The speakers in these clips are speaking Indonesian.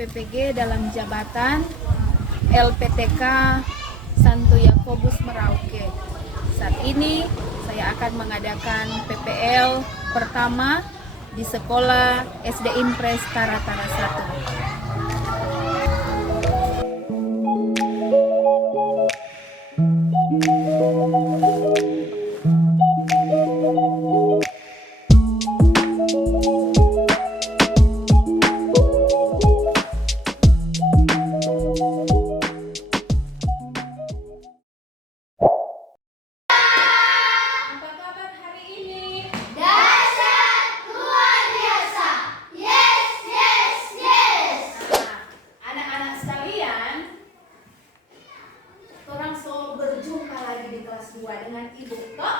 PPG dalam jabatan LPTK Santo Yakobus Merauke. Saat ini saya akan mengadakan PPL pertama di sekolah SD Impres Taratara 1. Dengan Ibu toh.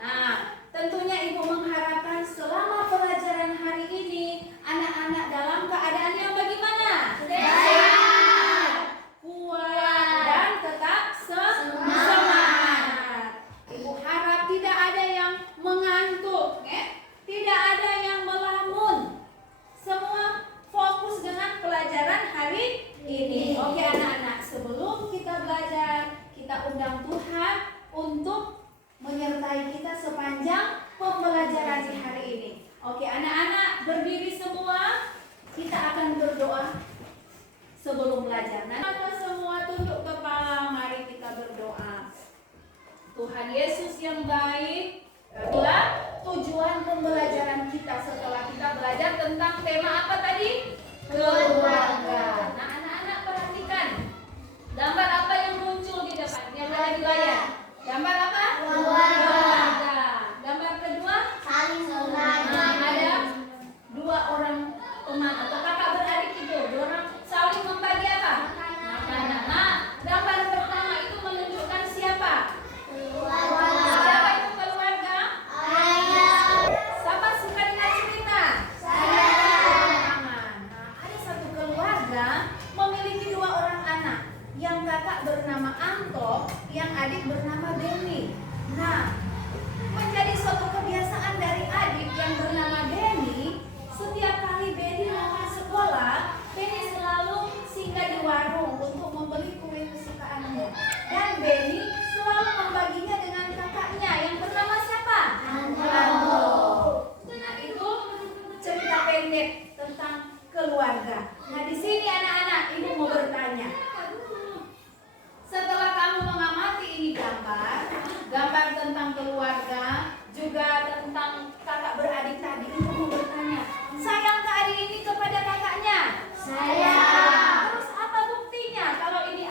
Nah, tentunya Ibu mengharapkan selama pelajaran hari ini anak-anak dalam keadaan yang bagaimana? Sehat, kuat, dan tetap semangat. Ibu harap tidak ada yang mengantuk, tidak ada yang melamun. Semua fokus dengan pelajaran hari ini. Oke anak-anak, sebelum kita belajar, kita undang Tuhan untuk menyertai kita sepanjang pembelajaran di hari ini. Oke, anak-anak berdiri semua. Kita akan berdoa sebelum belajar. Nah, semua tunduk kepala, mari kita berdoa. Tuhan Yesus yang baik, itulah tujuan pembelajaran kita setelah kita belajar tentang tema apa tadi? Keluarga. Nah, anak-anak perhatikan. Gambar apa yang muncul di depan? Yang ada di layar? Gambar apa? Keluarga. Gambar kedua? Saling mengenal. Ada dua orang teman atau kakak beradik itu, dua orang saling membagi apa? Makanan. Nah, gambar pertama itu menunjukkan siapa? Keluarga. Siapa itu keluarga? Ayah. Siapa suka dengan cerita? Saya. Nah, ada satu keluarga memiliki dua orang anak. Yang kakak bernama Anto, yang adik bernama Denny. Nah, menjadi suatu kebiasaan dari adik yang bernama Denny, setiap kali Denny mau ke sekolah, Denny selalu singgah di warung untuk membeli kue kesukaannya. Dan Denny selalu membaginya dengan kakaknya yang bernama siapa? Anto. Nah, itu cerita pendek tentang keluarga. Nah, di sini anak-anak, ibu mau bertanya. Setelah kamu mengamati ini gambar tentang keluarga, juga tentang kakak beradik tadi, ibu mau bertanya, sayang ke adik ini kepada kakaknya? Sayang. Terus apa buktinya kalau ini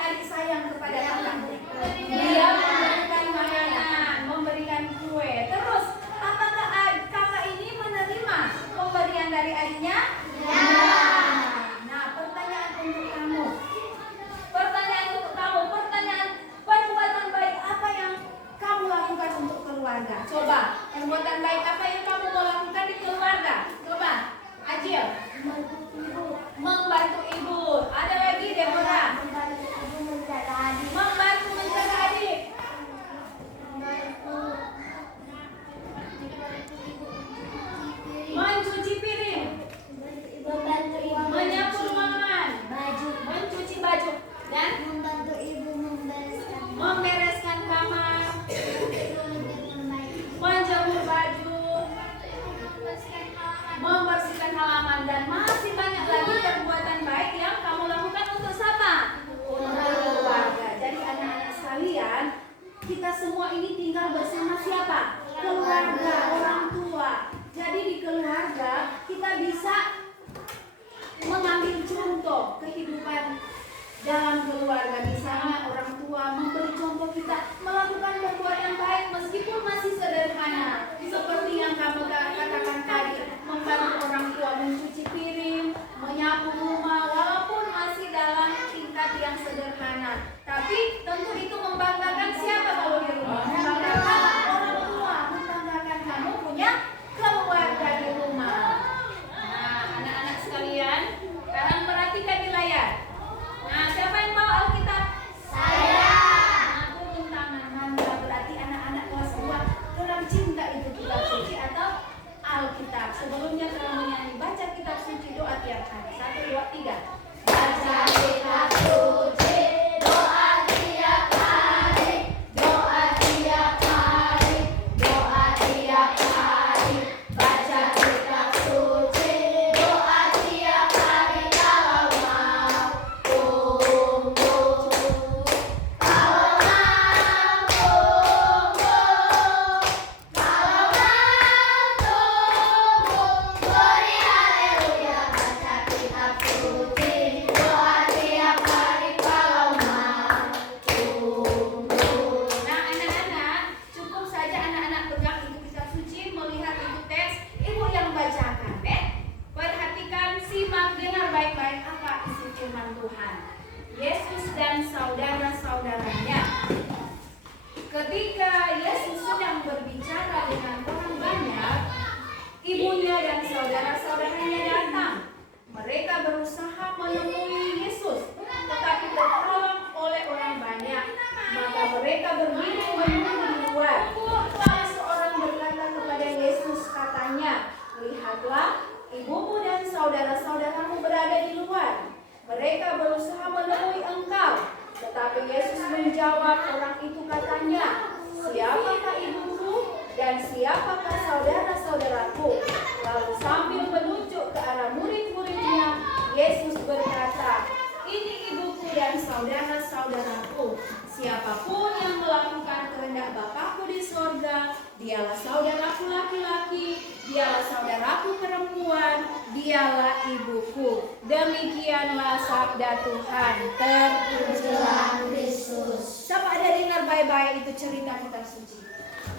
berdiri menunggu di luar. Lalu seorang berkata kepada Yesus, katanya, lihatlah, ibumu dan saudara-saudaramu berada di luar. Mereka berusaha menemui engkau. Tetapi Yesus menjawab orang itu, katanya, siapakah ibuku dan siapakah saudara-saudaraku? Lalu sambil menunjuk ke arah murid-muridnya, Yesus berkata, ini ibuku dan saudara-saudaraku. Siapapun yang melakukan kehendak Bapakku di sorga, dialah saudaraku laki-laki, dialah saudaraku perempuan, dialah ibuku. Demikianlah sabda Tuhan. Terpujilah Kristus. Siapa ada dengar baik-baik itu cerita kitab suci?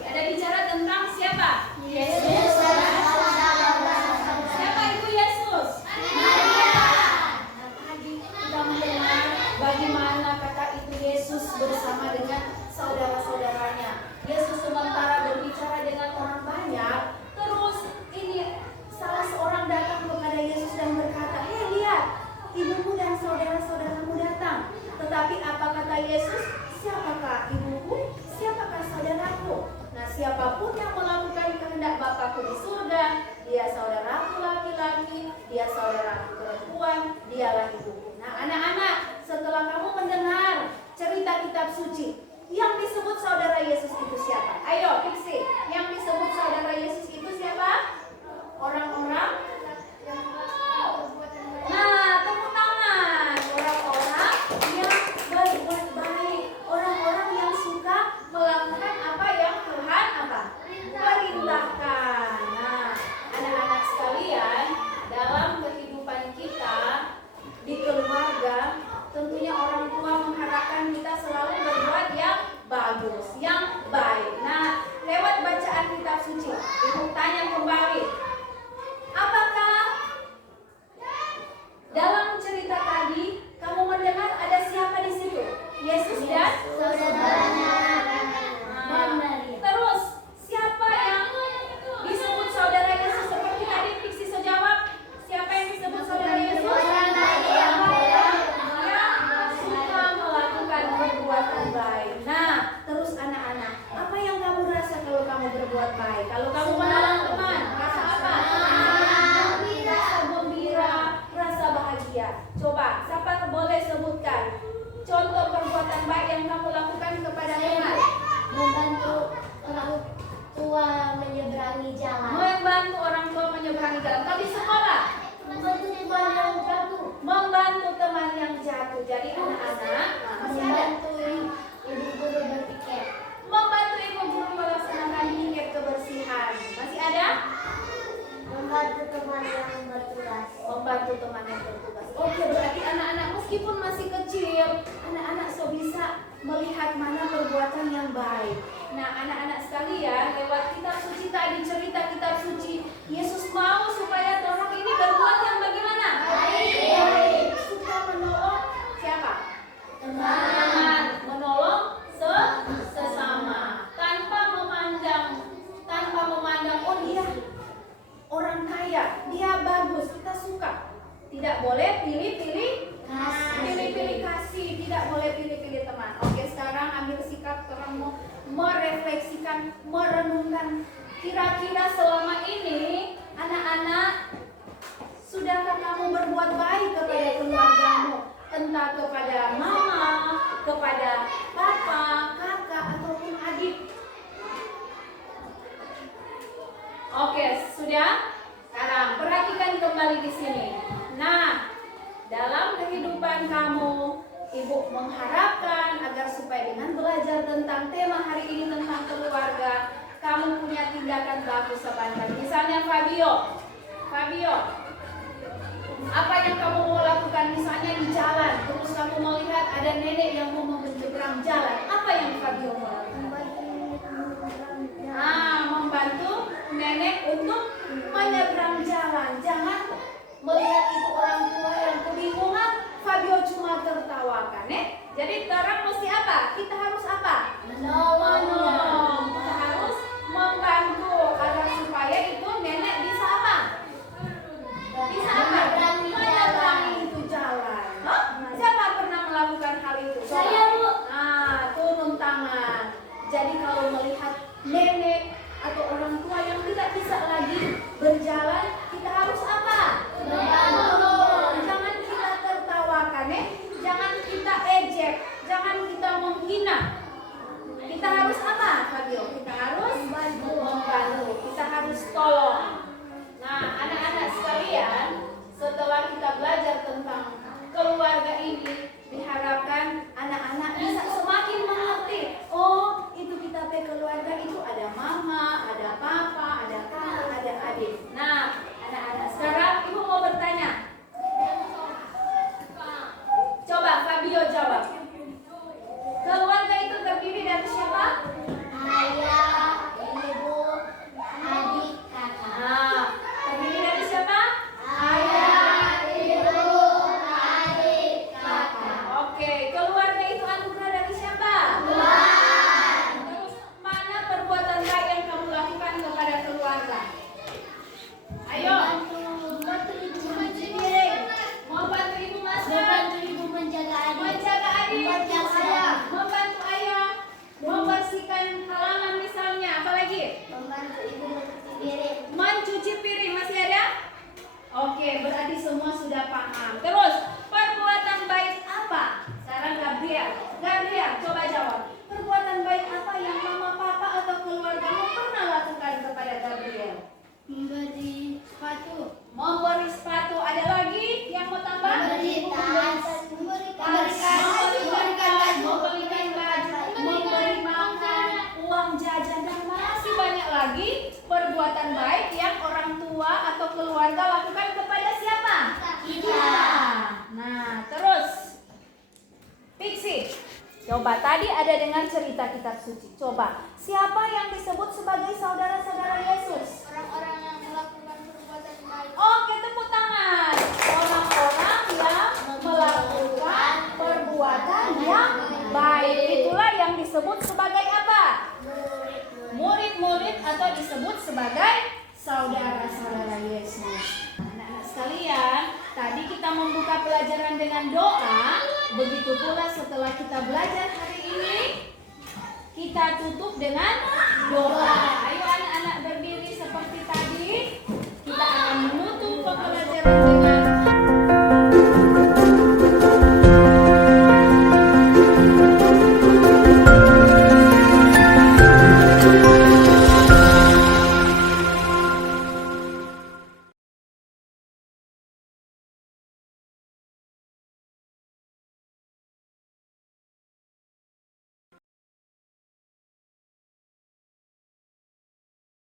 Ada bicara tentang siapa? Yesus. Siapa ibu Yesus? Maria. Nah, tadi kita mendengar bagaimana kata itu Yesus bersama dengan saudara-saudaranya. Yesus sementara berbicara dengan orang banyak, terus ini salah seorang datang kepada Yesus dan berkata, hei lihat, ibumu dan saudara-saudaramu datang. Tetapi apa kata Yesus? Siapakah ibuku? Siapakah saudaraku? Nah, siapapun yang melakukan kehendak Bapakku di surga, dia saudaraku laki-laki, dia saudaraku perempuan, dialah ibuku. Nah, anak-anak, setelah kamu mendengar cerita kitab suci, yang disebut saudara Yesus itu siapa? Ayo, fiksi. Yang disebut saudara Yesus itu siapa? Orang-orang. Nah, tepuk tangan. Orang-orang yang berbuat baik, orang-orang yang suka melakukan apa yang Tuhan perintahkan. Nah, anak-anak sekalian, dalam kehidupan kita di keluarga, tentunya orang tua mengharapkan kita selalu berbuat yang bagus, yang baik. Nah, lewat bacaan kitab suci, ibu tanya kembali, apakah dalam cerita tadi kamu mendengar ada siapa di situ? Yesus dan saudaranya. Terus siapa yang disebut saudara Yesus? Seperti tadi Fiksi sejawab, siapa yang disebut saudara Yesus? Perbuatan baik. Nah, terus anak-anak, apa yang kamu rasa kalau kamu berbuat baik? Kalau kamu menolong teman, rasa apa? Rasa gembira, rasa bahagia. Coba, siapa boleh sebutkan contoh perbuatan baik yang kamu lakukan kepada teman? Membantu orang tua menyeberangi jalan. Membantu orang tua menyeberangi jalan. Kalau di sekolah, Membantu teman yang jatuh. membantu teman yang jatuh. Jadi anak-anak, masih ada Ibu guru berpikir. membantu ibu guru melaksanakan tiket kebersihan. Masih ada? Membantu teman yang bertugas. Membantu teman yang bertugas. Oke, berarti anak-anak meskipun masih kecil, anak-anak so bisa melihat mana perbuatan yang baik. Nah, anak-anak sekalian, lewat kitab suci tadi, cerita kitab suci, Yesus mau supaya orang ini berbuat yang bagaimana? Baik. Suka menolong siapa? Teman. Menolong sesama. Tanpa memandang, oh dia orang kaya, dia bagus, kita suka. Tidak boleh pilih-pilih kasih, tidak boleh pilih-pilih teman. Oke, sekarang ambil sikap, terang merefleksikan, merenungkan. Kira-kira selama ini anak-anak, sudahkah kamu berbuat baik kepada keluargamu? Entah kepada mama, kepada papa, kakak, ataupun adik. Oke, sudah? Sekarang perhatikan kembali di sini. Nah, dalam kehidupan kamu, ibu mengharapkan agar supaya dengan belajar tentang tema hari ini tentang keluarga, kamu punya tindakan bagus sepanjang. Misalnya Fabio, apa yang kamu mau lakukan? Misalnya di jalan, terus kamu melihat ada nenek yang mau menyeberang jalan, apa yang Fabio mau lakukan? Membantu nenek untuk menyeberang jalan. Jangan melihat itu orang tua yang kebingungan, Fabio cuma tertawakan, Jadi orang mesti apa? Kita harus apa? Menolong. Kita harus membantu agar supaya itu nenek bisa apa? Bisa apa? Menyeberangi itu jalan. Siapa pernah melakukan hal itu? Saya, Bu. Jadi kalau melihat nenek atau orang tua yang tidak bisa lagi berjalan, kita harus apa? Membantu. Jangan kita tertawakan, jangan kita ejek, jangan kita menghina. Kita harus apa, Fabio? Kita harus membantu. Kita harus tolong. Nah, anak-anak sekalian, setelah kita belajar tentang keluarga ini, diharapkan anak-anak bisa semakin mengerti. Oh, itu kita keluarga itu ada mama, ada papa, ada kakak, ada adik. Nah, anak-anak sekarang ibu mau bertanya. Coba Fabio jawab. Keluarga itu terdiri dari siapa? Ayah, ibu, adik, kakak. Nah, terdiri dari siapa? Ayah, ibu, adik, kakak. Oke, keluarga itu anugerah dari siapa? Tuhan. Terus mana perbuatan baik yang kamu lakukan kepada keluarga? Ayo, Membantu ibu mencuci piring. mau bantu ibu masak, Membantu ibu menjaga adik. menjaga adik, Membantu ayah. membantu ayah, membersihkan halaman misalnya, apalagi? Membantu ibu mencuci piring. Mencuci piring masih ada? Oke, berarti semua sudah paham. Terus, perbuatan baik apa? Sekarang Gabriel. Gabriel, coba jawab. Perbuatan baik apa yang mama, papa, atau keluargamu pernah lakukan kepada Gabriel? Memberi sepatu. Memberi sepatu. Ada lagi yang mau tambah? Memberi tas. Memberikan Memberikan baju, memberi makan, uang jajan, dan masih banyak lagi perbuatan baik yang orang tua atau keluarga lakukan kepada siapa? Kita. Nah, terus Pixie, coba tadi ada dengar cerita kitab suci. Coba, siapa yang disebut sebagai saudara-saudara Yesus? Orang-orang yang melakukan perbuatan baik. Oke, tepuk tangan. Orang-orang yang melakukan perbuatan yang baik. Itulah yang disebut sebagai apa? Murid-murid atau disebut sebagai saudara-saudara Yesus. Anak-anak sekalian, tadi kita membuka pelajaran dengan doa. Begitu pula setelah kita belajar hari ini, kita tutup dengan doa. Ayo anak-anak berdiri seperti tadi. Kita akan menutup pembelajaran dengan